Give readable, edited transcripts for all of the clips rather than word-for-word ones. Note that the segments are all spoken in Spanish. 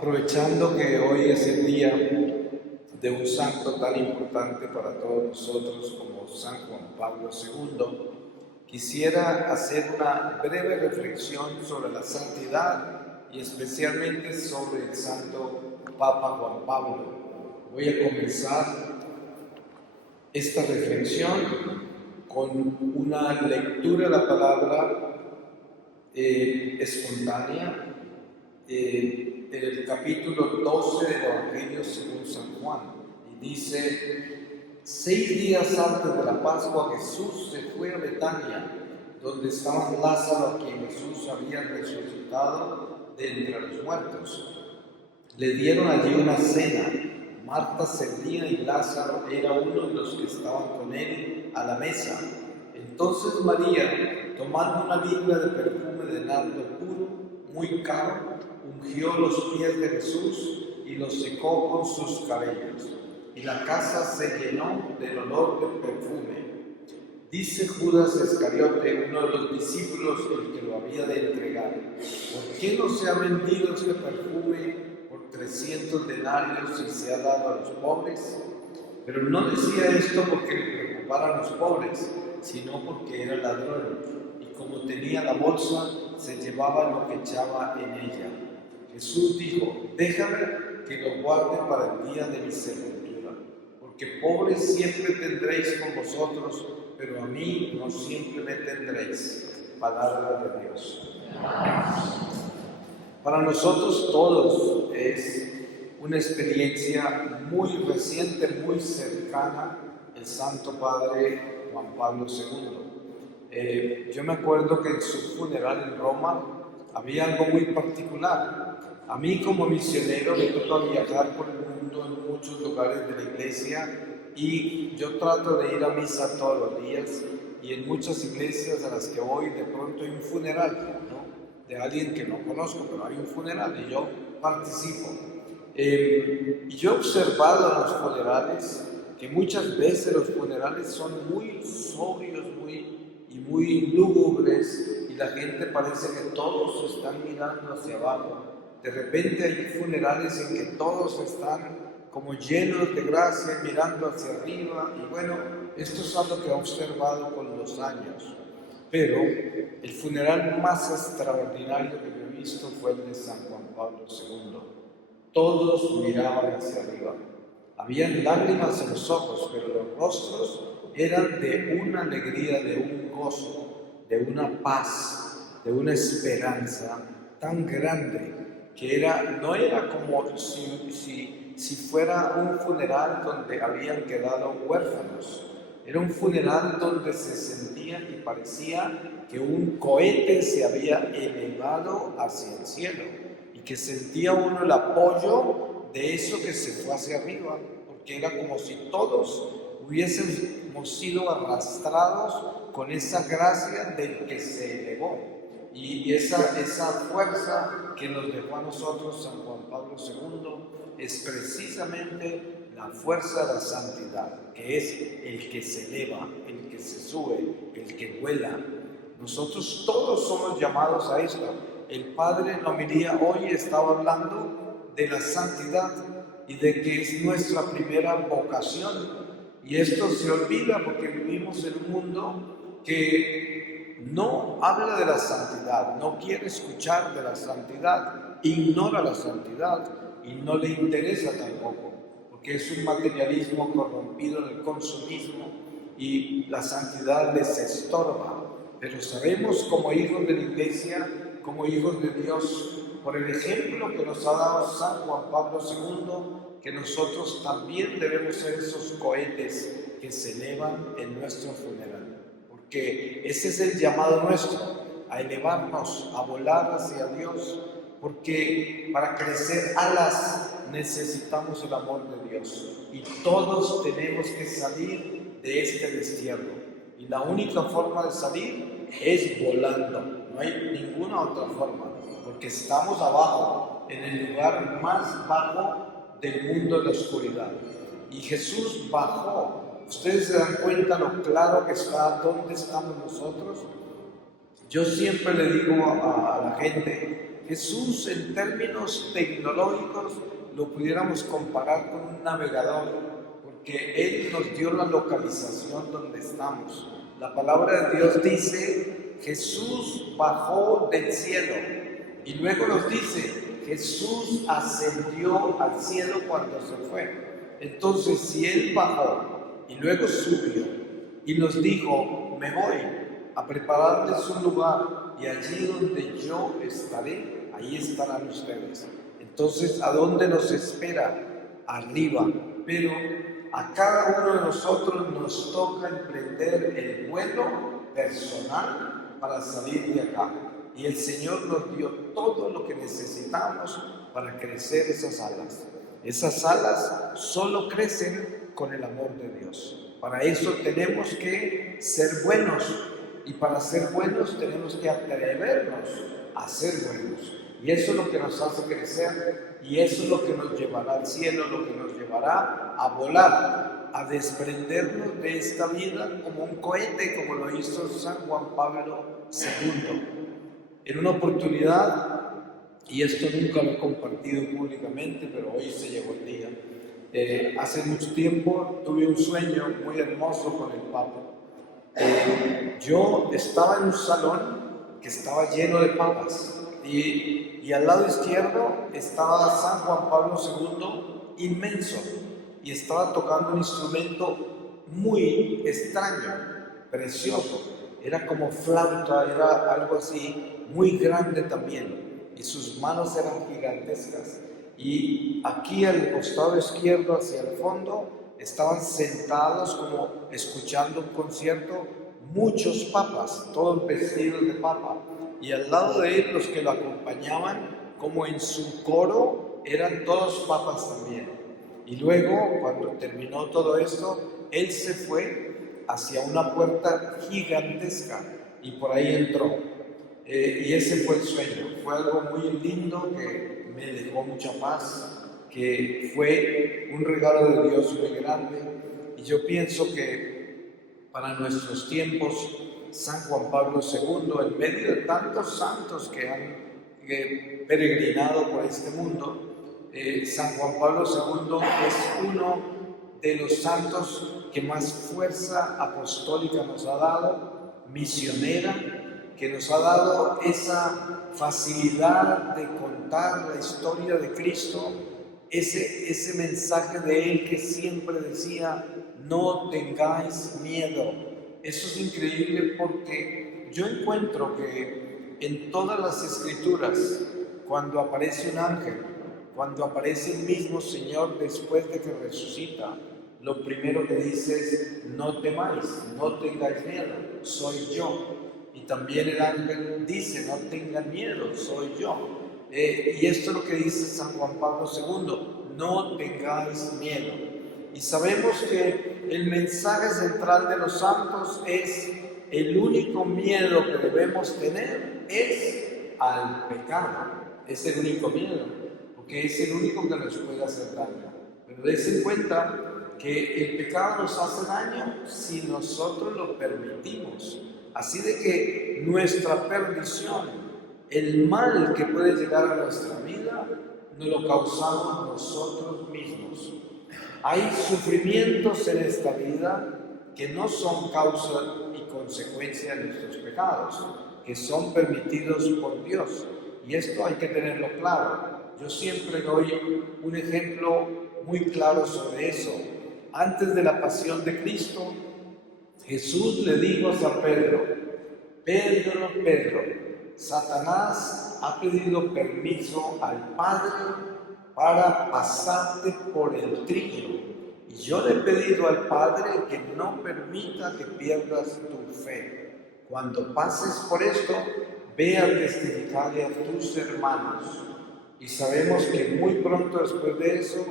Aprovechando que hoy es el día de un santo tan importante para todos nosotros como San Juan Pablo II, quisiera hacer una breve reflexión sobre la santidad y especialmente sobre el santo Papa Juan Pablo. Voy a comenzar esta reflexión con una lectura de la palabra espontánea en el capítulo 12 del Evangelio según San Juan, y dice: 6 días antes de la Pascua Jesús se fue a Betania, donde estaba Lázaro, a quien Jesús había resucitado de entre los muertos. Le dieron allí una cena. Marta servía y Lázaro era uno de los que estaban con él a la mesa. Entonces María, tomando una libra de perfume de nardo puro, muy caro, ungió los pies de Jesús y los secó con sus cabellos, y la casa se llenó del olor del perfume. Dice Judas Iscariote, uno de los discípulos, el que lo había de entregar: ¿por qué no se ha vendido este perfume por 300 denarios y se ha dado a los pobres? Pero no decía esto porque le preocuparan los pobres, sino porque era ladrón, y como tenía la bolsa, se llevaba lo que echaba en ella. Jesús dijo: déjame que lo guarde para el día de mi sepultura, porque pobres siempre tendréis con vosotros, pero a mí no siempre me tendréis. Palabra de Dios. Para nosotros todos es una experiencia muy reciente, muy cercana, el Santo Padre Juan Pablo II. Yo me acuerdo que en su funeral en Roma había algo muy particular. A mí, como misionero, me toca viajar por el mundo en muchos lugares de la iglesia, y yo trato de ir a misa todos los días, y en muchas iglesias a las que voy de pronto hay un funeral, ¿no?, de alguien que no conozco, pero hay un funeral y yo participo. Y yo he observado en los funerales que muchas veces los funerales son muy sobrios y muy lúgubres, y la gente parece que todos están mirando hacia abajo. De repente hay funerales en que todos están como llenos de gracia, mirando hacia arriba, y bueno, esto es algo que he observado con los años. Pero el funeral más extraordinario que yo he visto fue el de San Juan Pablo II. Todos miraban hacia arriba. Habían lágrimas en los ojos, pero los rostros eran de una alegría, de un gozo, de una paz, de una esperanza tan grande que no era como si fuera un funeral donde habían quedado huérfanos. Era un funeral donde se sentía y parecía que un cohete se había elevado hacia el cielo, y que sentía uno el apoyo de eso que se fue hacia arriba, porque era como si todos hubiésemos sido arrastrados con esa gracia del que se elevó. Y esa fuerza que nos dejó a nosotros San Juan Pablo II es precisamente la fuerza de la santidad, que es el que se eleva, el que se sube, el que vuela. Nosotros todos somos llamados a esto. El Padre en la homilía hoy estaba hablando de la santidad y de que es nuestra primera vocación. Y esto se olvida porque vivimos en un mundo que no habla de la santidad, no quiere escuchar de la santidad, ignora la santidad y no le interesa tampoco, porque es un materialismo corrompido del consumismo, y la santidad les estorba. Pero sabemos, como hijos de la iglesia, como hijos de Dios, por el ejemplo que nos ha dado San Juan Pablo II, que nosotros también debemos ser esos cohetes que se elevan en nuestro funeral, porque ese es el llamado nuestro, a elevarnos, a volar hacia Dios, porque para crecer alas necesitamos el amor de Dios, y todos tenemos que salir de este destierro, y la única forma de salir es volando, no hay ninguna otra forma, porque estamos abajo, en el lugar más bajo del mundo de la oscuridad, y Jesús bajó. ¿Ustedes se dan cuenta lo claro que está dónde estamos nosotros? Yo siempre le digo a la gente Jesús, en términos tecnológicos, lo pudiéramos comparar con un navegador, porque Él nos dio la localización donde estamos. La palabra de Dios dice, Jesús bajó del cielo, y luego nos dice, Jesús ascendió al cielo cuando se fue. Entonces, si Él bajó y luego subió y nos dijo, me voy a prepararles un lugar, y allí donde yo estaré, ahí estarán ustedes. Entonces, ¿a dónde nos espera? Arriba. Pero a cada uno de nosotros nos toca emprender el vuelo personal para salir de acá. Y el Señor nos dio todo lo que necesitamos para crecer esas alas. Esas alas solo crecen con el amor de Dios. Para eso tenemos que ser buenos. Y para ser buenos tenemos que atrevernos a ser buenos. Y eso es lo que nos hace crecer, y eso es lo que nos llevará al cielo, lo que nos llevará a volar, a desprendernos de esta vida como un cohete, como lo hizo San Juan Pablo II. En una oportunidad, y esto nunca lo he compartido públicamente, pero hoy se llegó el día, hace mucho tiempo tuve un sueño muy hermoso con el Papa. Yo estaba en un salón que estaba lleno de papas, y al lado izquierdo estaba San Juan Pablo II, inmenso, y estaba tocando un instrumento muy extraño, precioso. Era como flauta, era algo así, muy grande también, y sus manos eran gigantescas. Y aquí al costado izquierdo, hacia el fondo, estaban sentados como escuchando un concierto muchos papas, todos vestidos de papa, y al lado de él los que lo acompañaban, como en su coro, eran todos papas también. Y luego, cuando terminó todo esto, él se fue hacia una puerta gigantesca y por ahí entró. Y ese fue el sueño. Fue algo muy lindo que me dejó mucha paz, que fue un regalo de Dios muy grande. Y yo pienso que para nuestros tiempos, San Juan Pablo II, en medio de tantos santos que han peregrinado por este mundo, San Juan Pablo II es uno de los santos que más fuerza apostólica nos ha dado, misionera, que nos ha dado esa facilidad de contar la historia de Cristo, ese mensaje de Él que siempre decía, no tengáis miedo. Eso es increíble porque yo encuentro que en todas las escrituras, cuando aparece un ángel, cuando aparece el mismo Señor después de que resucita, lo primero que dice es, no temáis, no tengáis miedo, soy yo. Y también el ángel dice, no tengan miedo, soy yo. Y esto es lo que dice San Juan Pablo II, no tengáis miedo. Y sabemos que el mensaje central de los santos es, el único miedo que debemos tener es al pecado. Es el único miedo, porque es el único que nos puede hacer daño. Pero dense en cuenta que el pecado nos hace daño si nosotros lo permitimos. Así de que nuestra perdición, el mal que puede llegar a nuestra vida, nos lo causamos nosotros mismos. Hay sufrimientos en esta vida que no son causa y consecuencia de nuestros pecados, que son permitidos por Dios. Y esto hay que tenerlo claro. Yo siempre doy un ejemplo muy claro sobre eso. Antes de la pasión de Cristo, Jesús le dijo a San Pedro, Pedro, Satanás ha pedido permiso al Padre para pasarte por el trillo. Y yo le he pedido al Padre que no permita que pierdas tu fe. Cuando pases por esto, ve a testificarle a tus hermanos. Y sabemos que muy pronto después de eso,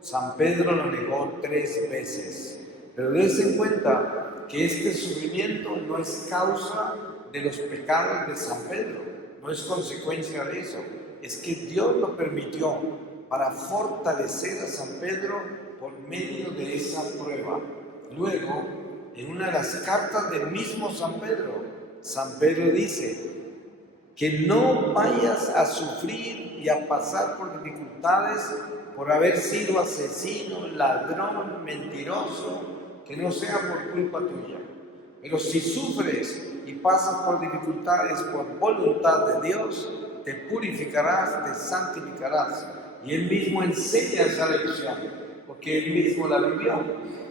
San Pedro lo negó 3 veces. Pero dense en cuenta que este sufrimiento no es causa de los pecados de San Pedro, no es consecuencia de eso. Es que Dios lo permitió para fortalecer a San Pedro por medio de esa prueba. Luego, en una de las cartas del mismo San Pedro dice, que no vayas a sufrir y a pasar por dificultades por haber sido asesino, ladrón, mentiroso, que no sea por culpa tuya. Pero si sufres y pasas por dificultades por voluntad de Dios, te purificarás, te santificarás. Y Él mismo enseña esa lección, porque Él mismo la vivió.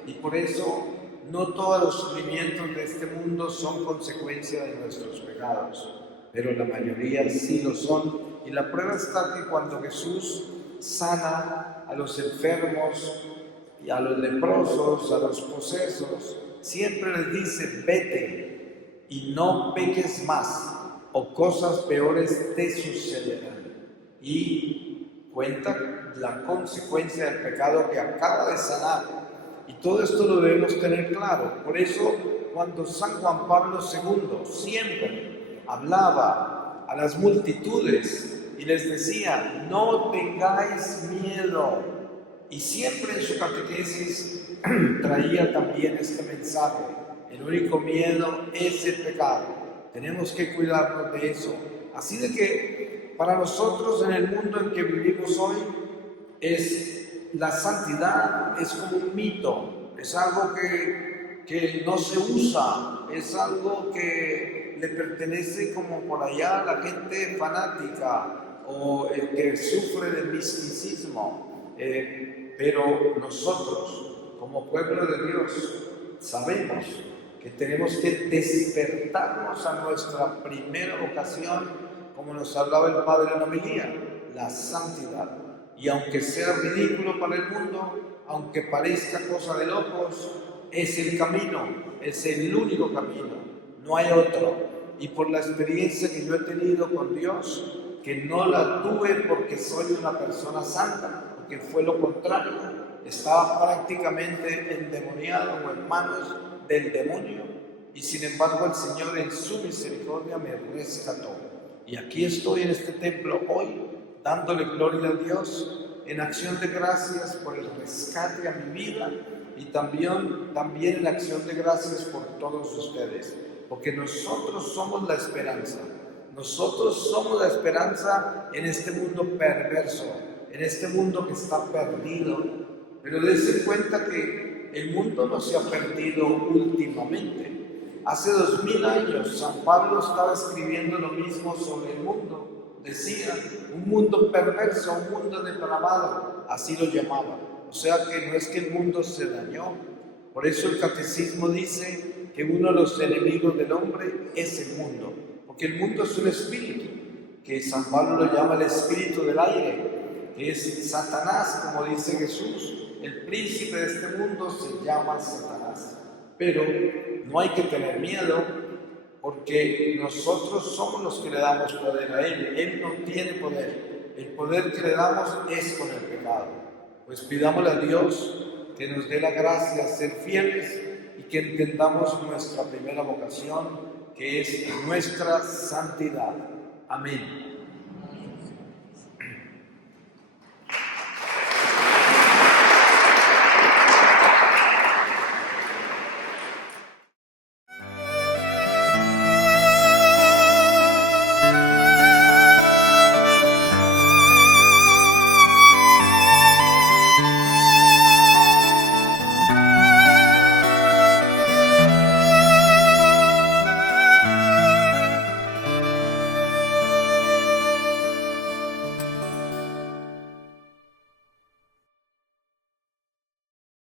Y por eso no todos los sufrimientos de este mundo son consecuencia de nuestros pecados, pero la mayoría sí lo son. Y la prueba está que cuando Jesús sana a los enfermos y a los leprosos, a los posesos, siempre les dice: vete y no peques más, o cosas peores te sucederán. Y cuenta la consecuencia del pecado que acaba de sanar. Y todo esto lo debemos tener claro. Por eso, cuando San Juan Pablo II siempre hablaba a las multitudes y les decía: no tengáis miedo, y siempre en su catequesis traía también este mensaje: el único miedo es el pecado, tenemos que cuidarnos de eso. Así de que para nosotros, en el mundo en que vivimos hoy, la santidad es como un mito, es algo que no se usa, es algo que le pertenece como por allá a la gente fanática o el que sufre de misticismo. Pero nosotros, como pueblo de Dios, sabemos que tenemos que despertarnos a nuestra primera vocación, como nos hablaba el Padre en la homilía: la santidad. Y aunque sea ridículo para el mundo, aunque parezca cosa de locos, es el camino, es el único camino, no hay otro. Y por la experiencia que yo he tenido con Dios, que no la tuve porque soy una persona santa, porque fue lo contrario, estaba prácticamente endemoniado o en manos del demonio, y sin embargo el Señor en su misericordia me rescató. Y aquí estoy en este templo hoy, dándole gloria a Dios en acción de gracias por el rescate a mi vida, y también en acción de gracias por todos ustedes, porque nosotros somos la esperanza. Nosotros somos la esperanza en este mundo perverso, en este mundo que está perdido. Pero dense cuenta que el mundo no se ha perdido últimamente. Hace 2000 años San Pablo estaba escribiendo lo mismo sobre el mundo. Decía: un mundo perverso, un mundo depravado, así lo llamaba. O sea que no es que el mundo se dañó. Por eso el catecismo dice que uno de los enemigos del hombre es el mundo, porque el mundo es un espíritu, que San Pablo lo llama el espíritu del aire, que es Satanás, como dice Jesús. El príncipe de este mundo se llama Satanás. Pero no hay que tener miedo, porque nosotros somos los que le damos poder a Él. Él no tiene poder. El poder que le damos es con el pecado. Pues pidámosle a Dios que nos dé la gracia de ser fieles y que entendamos nuestra primera vocación, que es nuestra santidad. Amén.